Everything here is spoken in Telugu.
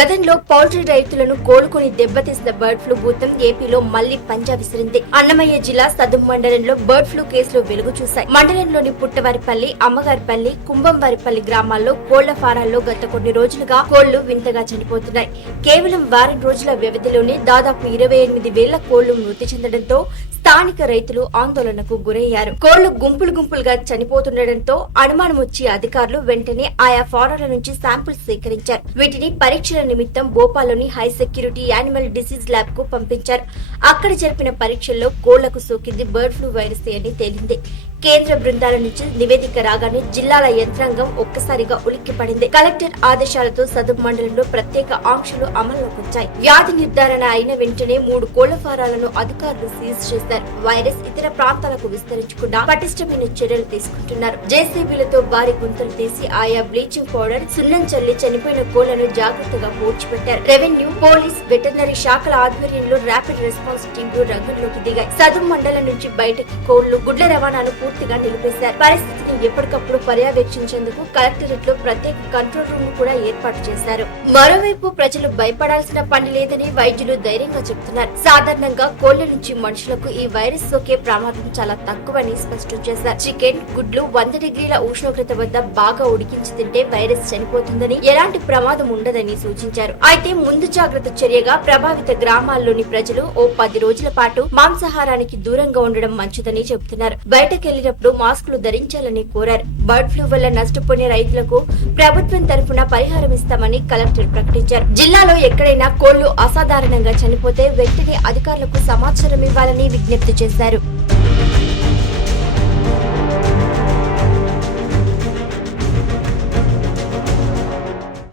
గతంలో పౌల్ట్రీ రైతులను కోలుకొని దెబ్బతీసిన బర్డ్ ఫ్లూ భూతం ఏపీలో మళ్లీ పంజా విసిరింది. అన్నమయ్య జిల్లా సదుం మండలంలో బర్డ్ ఫ్లూ కేసులు వెలుగు చూశాయి. మండలంలోని పుట్టవారిపల్లి, అమ్మగారిపల్లి, కుంభంవారిపల్లి గ్రామాల్లో కోళ్ల ఫారాల్లో గత కొన్ని రోజులుగా కోళ్లు వింతగా చనిపోతున్నాయి. కేవలం వారం రోజుల వ్యవధిలోనే దాదాపు 28,000 కోళ్లు మృతి చెందడంతో స్థానిక రైతులు ఆందోళనకు గురయ్యారు. కోళ్లు గుంపులుగా చనిపోతుండటంతో అనుమానం వచ్చి అధికారులు వెంటనే ఆయా ఫారాల నుంచి శాంపిల్స్ సేకరించారు. వీటిని పరీక్షల నిమిత్తం భోపాల్లోని high security animal disease lab కు పంపించారు. అక్కడ జరిపిన పరీక్షల్లో కోళ్లకు సోకింది బర్డ్ ఫ్లూ వైరస్ అని తేలింది. కేంద్ర బృందాల నుంచి నివేదిక రాగానే జిల్లాల యంత్రాంగం ఒక్కసారిగా ఉలిక్కిపడింది. కలెక్టర్ ఆదేశాలతో సదుం మండలంలో ప్రత్యేక ఆంక్షలు అమల్లోకి వచ్చాయి. వ్యాధి నిర్ధారణ అయిన వెంటనే 3 కోళ్ల ఫారాలను అధికారులు సీజ్ చేశారు. వైరస్ ఇతర ప్రాంతాలకు విస్తరించకుండా పటిష్టమైన చర్యలు తీసుకుంటున్నారు. జేసీబీలతో భారీ గుంతలు తీసి ఆయా బ్లీచింగ్ పౌడర్, సున్నం చల్లి చనిపోయిన కోళ్లను జాగ్రత్తగా పూడ్చిపెట్టారు. రెవెన్యూ, పోలీస్, వెటర్నరీ శాఖల ఆధ్వర్యంలో ర్యాపిడ్ రెస్పాన్స్ టీంలు రంగంలోకి దిగాయి. సదుం మండలం నుంచి బయటకి కోళ్లు, గుడ్ల రవాణాను పూర్తిగా నిలిపేశారు. పరిస్థితిని ఎప్పటికప్పుడు పర్యవేక్షించేందుకు కలెక్టరేట్ లో ప్రత్యేక కంట్రోల్ రూమ్ ను కూడా ఏర్పాటు చేశారు. మరోవైపు ప్రజలు భయపడాల్సిన పని లేదని వైద్యులు ధైర్యంగా చెబుతున్నారు. సాధారణంగా కోళ్ల నుంచి మనుషులకు ఈ వైరస్ సోకే ప్రమాదం చాలా తక్కువని స్పష్టం చేశారు. చికెన్, గుడ్లు 100 డిగ్రీల ఉష్ణోగ్రత వద్ద బాగా ఉడికించి తింటే వైరస్ చనిపోతుందని, ఎలాంటి ప్రమాదం ఉండదని సూచించారు. అయితే ముందు జాగ్రత్త చర్యగా ప్రభావిత గ్రామాల్లోని ప్రజలు ఓ 10 రోజుల పాటు మాంసాహారానికి దూరంగా ఉండడం మంచిదని చెబుతున్నారు. బయటకెళ్లినప్పుడు మాస్కులు ధరించాలని కోరారు. బర్డ్ ఫ్లూ వల్ల నష్టపోయిన రైతులకు ప్రభుత్వం తరఫున పరిహారం ఇస్తామని కలెక్టర్ ప్రకటించారు. జిల్లాలో ఎక్కడైనా కోళ్లు అసాధారణంగా చనిపోతే వెంటనే అధికారులకు సమాచారం ఇవ్వాలని విజ్ఞప్తి చేశారు.